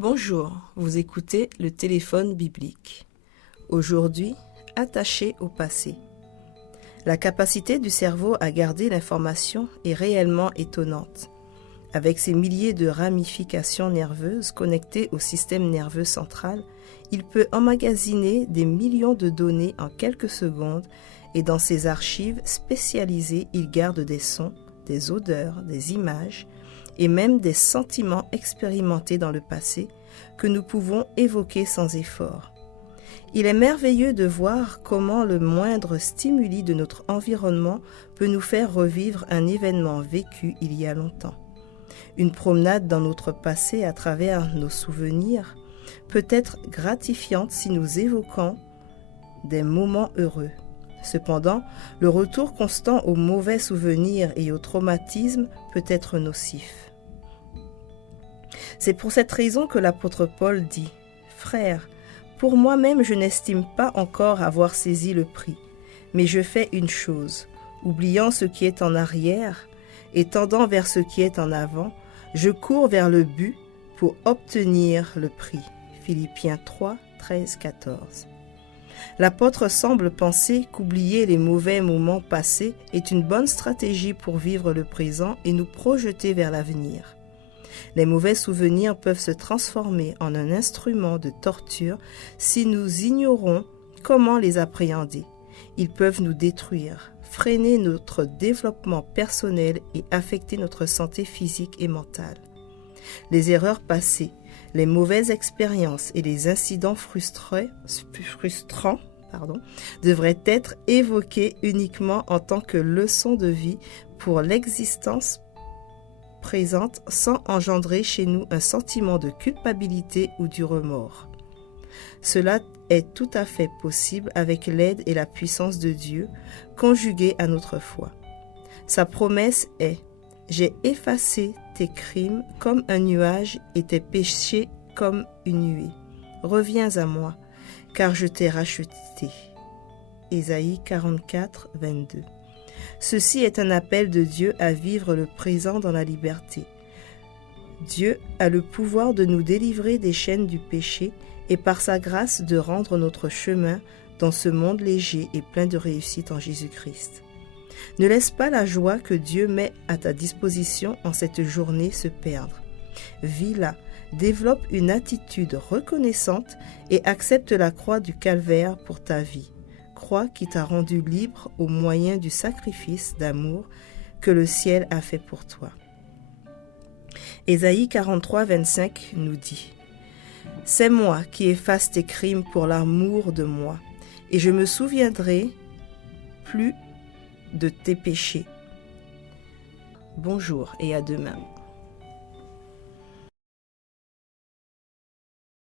Bonjour, vous écoutez le téléphone biblique. Aujourd'hui, attaché au passé. La capacité du cerveau à garder l'information est réellement étonnante. Avec ses milliers de ramifications nerveuses connectées au système nerveux central, il peut emmagasiner des millions de données en quelques secondes et dans ses archives spécialisées, il garde des sons, des odeurs, des images et même des sentiments expérimentés dans le passé que nous pouvons évoquer sans effort. Il est merveilleux de voir comment le moindre stimuli de notre environnement peut nous faire revivre un événement vécu il y a longtemps. Une promenade dans notre passé à travers nos souvenirs peut être gratifiante si nous évoquons des moments heureux. Cependant, le retour constant aux mauvais souvenirs et aux traumatismes peut être nocif. C'est pour cette raison que l'apôtre Paul dit « Frères, pour moi-même je n'estime pas encore avoir saisi le prix, mais je fais une chose, oubliant ce qui est en arrière et tendant vers ce qui est en avant, je cours vers le but pour obtenir le prix. » Philippiens 3, 13, 14. L'apôtre semble penser qu'oublier les mauvais moments passés est une bonne stratégie pour vivre le présent et nous projeter vers l'avenir. Les mauvais souvenirs peuvent se transformer en un instrument de torture si nous ignorons comment les appréhender. Ils peuvent nous détruire, freiner notre développement personnel et affecter notre santé physique et mentale. Les erreurs passées, les mauvaises expériences et les incidents frustrants devraient être évoqués uniquement en tant que leçons de vie pour l'existence présente sans engendrer chez nous un sentiment de culpabilité ou du remords. Cela est tout à fait possible avec l'aide et la puissance de Dieu, conjuguée à notre foi. Sa promesse est « J'ai effacé tes crimes comme un nuage et tes péchés comme une nuée. Reviens à moi, car je t'ai racheté. » Ésaïe 44, 22. Ceci est un appel de Dieu à vivre le présent dans la liberté. Dieu a le pouvoir de nous délivrer des chaînes du péché et par sa grâce de rendre notre chemin dans ce monde léger et plein de réussite en Jésus-Christ. Ne laisse pas la joie que Dieu met à ta disposition en cette journée se perdre. Vis-la, développe une attitude reconnaissante et accepte la croix du calvaire pour ta vie. Croix qui t'a rendu libre au moyen du sacrifice d'amour que le ciel a fait pour toi. Ésaïe 43, 25 nous dit « C'est moi qui efface tes crimes pour l'amour de moi, et je me souviendrai plus de tes péchés. » Bonjour et à demain.